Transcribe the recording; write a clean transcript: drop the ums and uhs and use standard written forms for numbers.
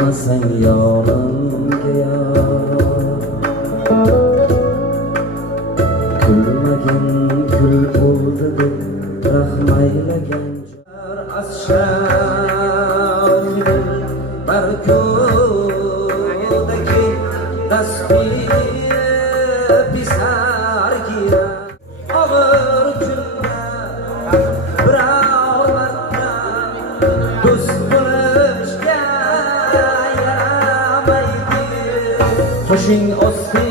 kelmasang yorimga yor. Kulmagan kul bo'ldi deb rahmaylagan barkodagi tasbih pisar giya og'ir kunlar biror marta do'st bo'lishga yaramaydi qo'shing osti